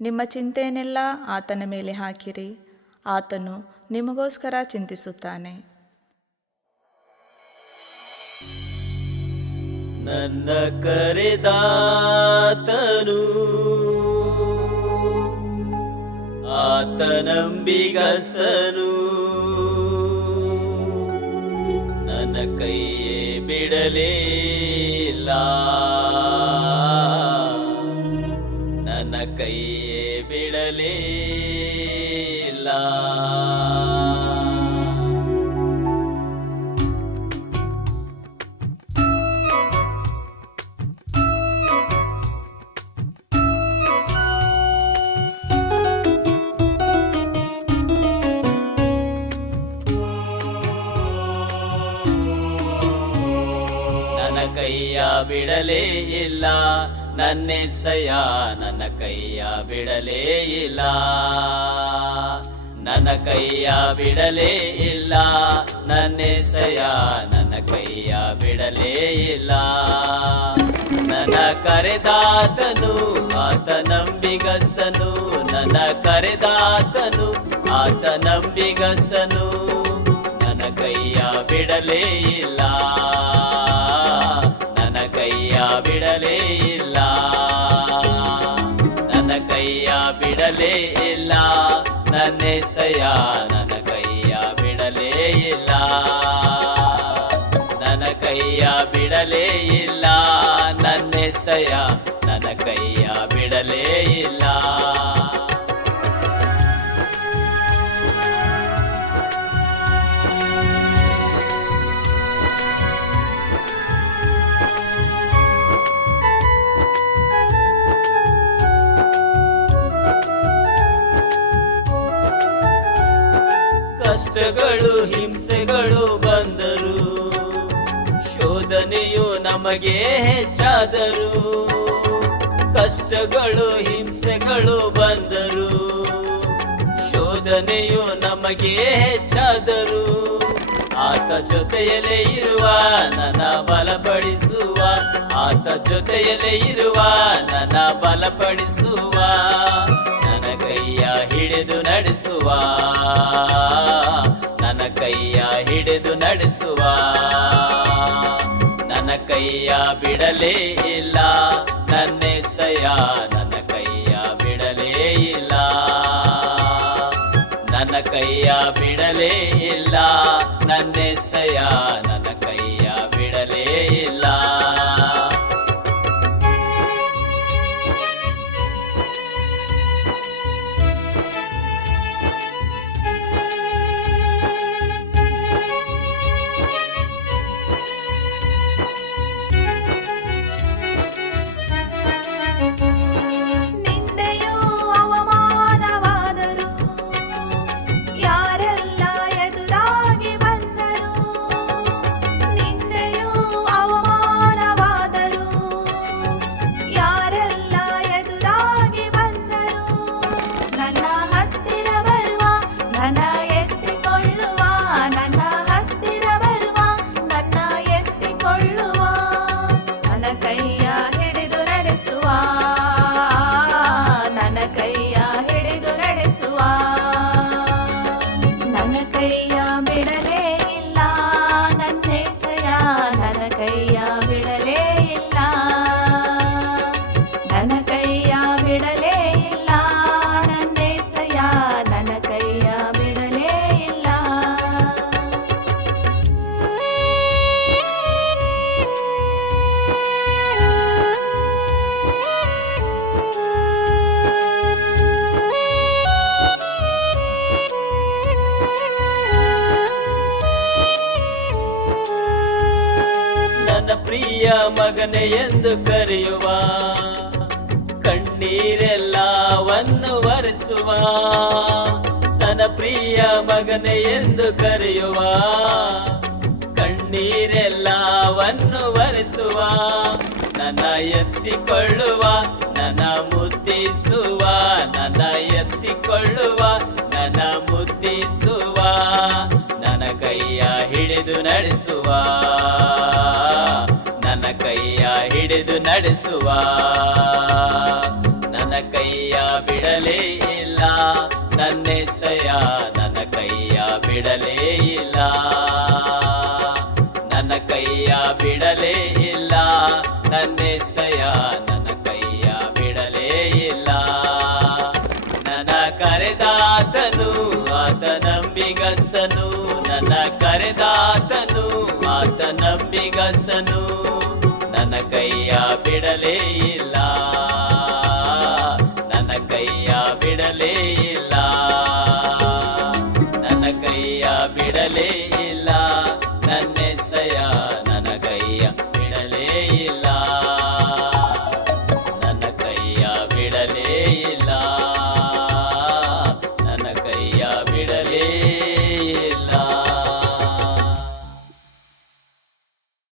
ನಿಮ್ಮ ಚಿಂತೆಯನ್ನೆಲ್ಲ ಆತನ ಮೇಲೆ ಹಾಕಿರಿ, ಆತನು ನಿಮಗೋಸ್ಕರ ಚಿಂತಿಸುತ್ತಾನೆ. ನನ್ನ ಕರೆದಾತನು ಆತನಂಬಿಗಸ್ತನು, ನನ್ನ ಕೈಯೇ ಬಿಡಲಿಲ್ಲ, ನನ್ನ ಕೈಯೇ ಬಿಡಲಿಲ್ಲ. ನನ್ನ ಕೈಯ ಬಿಡಲೇ ಇಲ್ಲ, ನನ್ನೆಸಯ್ಯ ನನ್ನ ಕೈಯ ಬಿಡಲೇ ಇಲ್ಲ, ನನ್ನ ಕೈಯ ಬಿಡಲೇ ಇಲ್ಲ, ನನ್ನೆಸಯ್ಯ ನನ್ನ ಕೈಯ ಬಿಡಲೇ ಇಲ್ಲ. ನನ್ನ ಕರೆದಾತನು ಆತನಂಬಿಗಸ್ತನು, ನನ್ನ ಕರೆದಾತನು ಆತನಂಬಿಗಸ್ತನು, ನನ್ನ ಕೈಯ ಬಿಡಲೇ ಇಲ್ಲ, ನನ್ನ ಕೈಯ ಬಿಡಲೇ ಇಲ್ಲ, ನನ್ನ ಕೈಯ ಬಿಡಲೇ ಇಲ್ಲ, ನನ್ನೆಸಯ್ಯ ನನ್ನ ಕೈಯ ಬಿಡಲೇ ಇಲ್ಲ, ನನ್ನ ಕೈಯ ಬಿಡಲೇ ಇಲ್ಲ, ನನ್ನೆಸಯ್ಯ ನನ್ನ ಕೈಯ ಬಿಡಲೇ ಇಲ್ಲ. ಕಷ್ಟಗಳು ಹಿಂಸೆಗಳು ಬಂದರು, ಶೋಧನೆಯು ನಮಗೆ ಹೆಚ್ಚಾದರು, ಕಷ್ಟಗಳು ಹಿಂಸೆಗಳು ಬಂದರು, ಶೋಧನೆಯು ನಮಗೆ ಹೆಚ್ಚಾದರು, ಆತ ಜೊತೆಯಲ್ಲೇ ಇರುವ ನನ್ನ ಬಲಪಡಿಸುವ, ಆತ ಜೊತೆಯಲ್ಲೇ ಇರುವ ನನ್ನ ಬಲಪಡಿಸುವ, ನನ್ನ ಕೈಯ ಹಿಡಿದು ನಡೆಸುವ, ನನ್ನ ಕೈಯ ಹಿಡಿದು ನಡೆಸುವ, ನನ್ನ ಕೈಯ ಬಿಡಲೇ ಇಲ್ಲ, ನನ್ನೆಸಯ್ಯ ನನ್ನ ಕೈಯ ಬಿಡಲೇ ಇಲ್ಲ, ನನ್ನ ಕೈಯ ಬಿಡಲೇ ಇಲ್ಲ, ನನ್ನೆಸಯ್ಯ ನನ್ನ ಕೈಯ ಬಿಡಲೇ ಇಲ್ಲ. ಪ್ರಿಯ ಮಗನೇ ಎಂದು ಕರೆಯುವ, ಕಣ್ಣೀರೆಲ್ಲವನ್ನು ಒರೆಸುವ, ನನ್ನ ಪ್ರಿಯ ಮಗನೇ ಎಂದು ಕರೆಯುವ, ಕಣ್ಣೀರೆಲ್ಲವನ್ನು ಒರೆಸುವ, ನನ್ನ ಎತ್ತಿಕೊಳ್ಳುವ, ನನ್ನ ಮುದ್ದಿಸುವ, ನನ್ನ ಎತ್ತಿಕೊಳ್ಳುವ, ನನ್ನ ಮುದ್ದಿಸುವ, ನನ್ನ ಕೈಯ ಹಿಡಿದು ನಡೆಸುವ, ನನ್ನ ಕೈಯ ಹಿಡಿದು ನಡೆಸುವ, ನನ್ನ ಕೈಯ ಬಿಡಲೇ ಇಲ್ಲ, ನನ್ನೆಸೆಯ ನನ್ನ ಕೈಯ ಬಿಡಲೇ ಇಲ್ಲ, ನನ್ನ ಕೈಯ ಬಿಡಲೇ ಇಲ್ಲ, ನನ್ನೆಸೆಯ ನನ್ನ ಕೈಯ ಬಿಡಲೇ ಇಲ್ಲ. ನನ್ನ ಕರೆದಾತನು ಆತ ನಂಬಿಗಸ್ತನು, ನನ್ನ ಕರೆದಾತನು ಆತ ನಂಬಿಗಸ್ತನು, ನನ್ನ ಕೈಯ ಬಿಡಲೇ ಇಲ್ಲ.